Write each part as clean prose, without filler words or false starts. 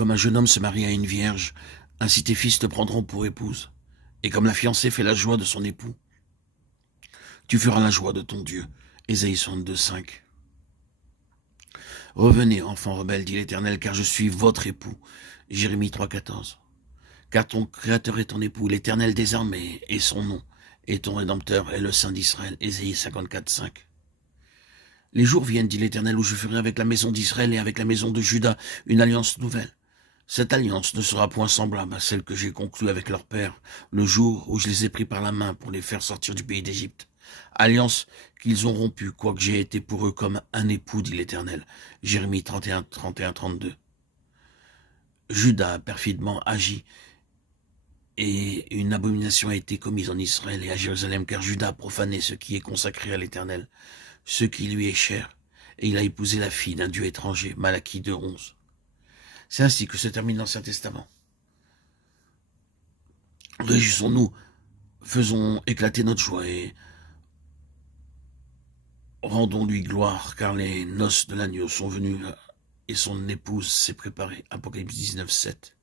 Comme un jeune homme se marie à une vierge, ainsi tes fils te prendront pour épouse. Et comme la fiancée fait la joie de son époux, tu feras la joie de ton Dieu. Ésaïe 62, 5. Revenez, enfants rebelles, dit l'Éternel, car je suis votre époux. Jérémie 3, 14. Car ton Créateur est ton époux, l'Éternel des armées est son nom, et ton Rédempteur est le Saint d'Israël. Ésaïe 54, 5. Les jours viennent, dit l'Éternel, où je ferai avec la maison d'Israël et avec la maison de Juda une alliance nouvelle. Cette alliance ne sera point semblable à celle que j'ai conclue avec leur père, le jour où je les ai pris par la main pour les faire sortir du pays d'Égypte. Alliance qu'ils ont rompue, quoique j'ai été pour eux comme un époux, dit l'Éternel. Jérémie 31, 31, 32. Juda a perfidement agi, et une abomination a été commise en Israël et à Jérusalem, car Juda a profané ce qui est consacré à l'Éternel, ce qui lui est cher, et il a épousé la fille d'un dieu étranger, Malachie 2, 11. C'est ainsi que se termine l'Ancien Testament. Réjouissons-nous, faisons éclater notre joie et rendons-lui gloire, car les noces de l'agneau sont venues et son épouse s'est préparée. Apocalypse 19, 7.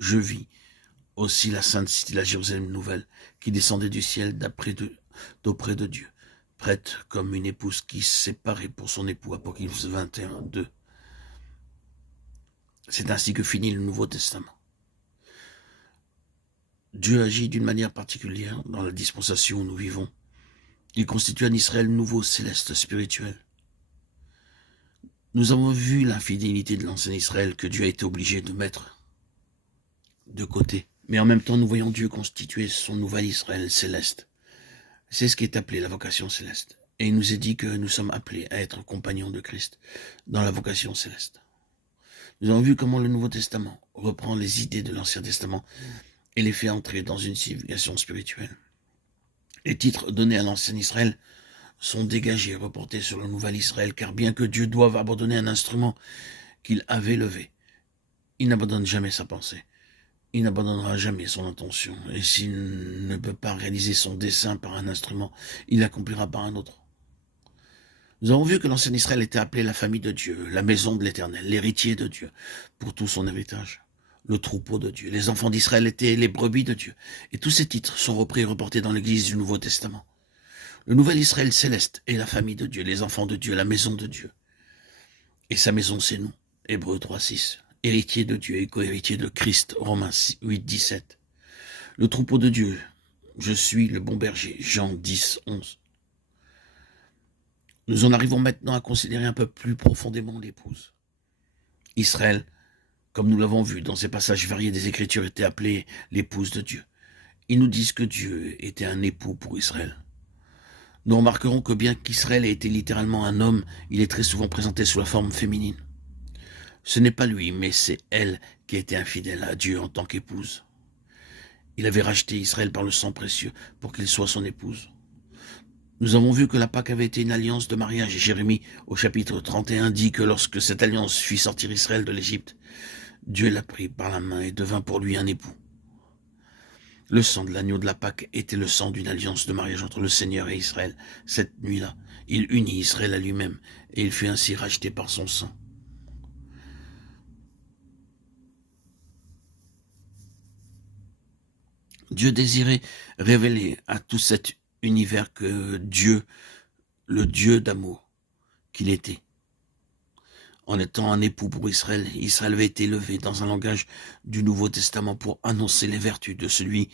Je vis aussi la sainte cité, la Jérusalem nouvelle, qui descendait du ciel d'auprès de Dieu, prête comme une épouse qui s'est parée pour son époux. Apocalypse 21, 2. C'est ainsi que finit le Nouveau Testament. Dieu agit d'une manière particulière dans la dispensation où nous vivons. Il constitue un Israël nouveau, céleste, spirituel. Nous avons vu l'infidélité de l'ancien Israël que Dieu a été obligé de mettre de côté. Mais en même temps, nous voyons Dieu constituer son nouvel Israël céleste. C'est ce qui est appelé la vocation céleste. Et il nous est dit que nous sommes appelés à être compagnons de Christ dans la vocation céleste. Nous avons vu comment le Nouveau Testament reprend les idées de l'Ancien Testament et les fait entrer dans une civilisation spirituelle. Les titres donnés à l'ancien Israël sont dégagés, reportés sur le nouvel Israël, car bien que Dieu doive abandonner un instrument qu'il avait levé, il n'abandonne jamais sa pensée. Il n'abandonnera jamais son intention, et s'il ne peut pas réaliser son dessein par un instrument, il l'accomplira par un autre. Nous avons vu que l'ancien Israël était appelé la famille de Dieu, la maison de l'Éternel, l'héritier de Dieu, pour tout son héritage, le troupeau de Dieu. Les enfants d'Israël étaient les brebis de Dieu. Et tous ces titres sont repris et reportés dans l'Église du Nouveau Testament. Le nouvel Israël céleste est la famille de Dieu, les enfants de Dieu, la maison de Dieu. Et sa maison, c'est nous. Hébreux 3, 6. Héritier de Dieu et co-héritier de Christ. Romains 8, 17. Le troupeau de Dieu. Je suis le bon berger. Jean 10, 11. Nous en arrivons maintenant à considérer un peu plus profondément l'épouse. Israël, comme nous l'avons vu dans ces passages variés des Écritures, était appelée l'épouse de Dieu. Ils nous disent que Dieu était un époux pour Israël. Nous remarquerons que bien qu'Israël ait été littéralement un homme, il est très souvent présenté sous la forme féminine. Ce n'est pas lui, mais c'est elle qui était infidèle à Dieu en tant qu'épouse. Il avait racheté Israël par le sang précieux pour qu'il soit son épouse. Nous avons vu que la Pâque avait été une alliance de mariage et Jérémie, au chapitre 31, dit que lorsque cette alliance fit sortir Israël de l'Égypte, Dieu l'a pris par la main et devint pour lui un époux. Le sang de l'agneau de la Pâque était le sang d'une alliance de mariage entre le Seigneur et Israël. Cette nuit-là, il unit Israël à lui-même et il fut ainsi racheté par son sang. Dieu désirait révéler à tout cet univers que Dieu, le Dieu d'amour qu'il était. En étant un époux pour Israël, Israël avait été élevé dans un langage du Nouveau Testament pour annoncer les vertus de celui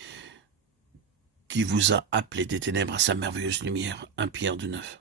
qui vous a appelé des ténèbres à sa merveilleuse lumière. 1 Pierre 2, 9.